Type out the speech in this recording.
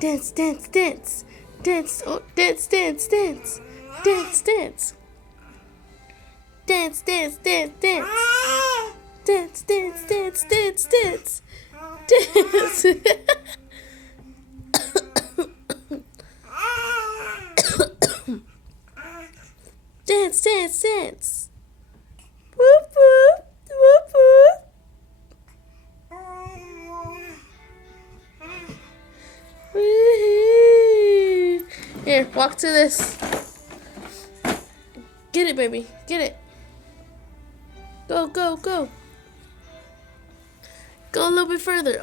Dance, dance, dance. Dance, oh, dance, dance, dance. Dance, dance. Dance, dance, dance, dance. Dance, dance, dance, dance, dance. Dance. Dance, dance, dance. Whoop, whoop, whoop, whoop. Woo-hoo. Here, walk to this. Get it, baby. Get it. Go, go, go. Go a little bit further.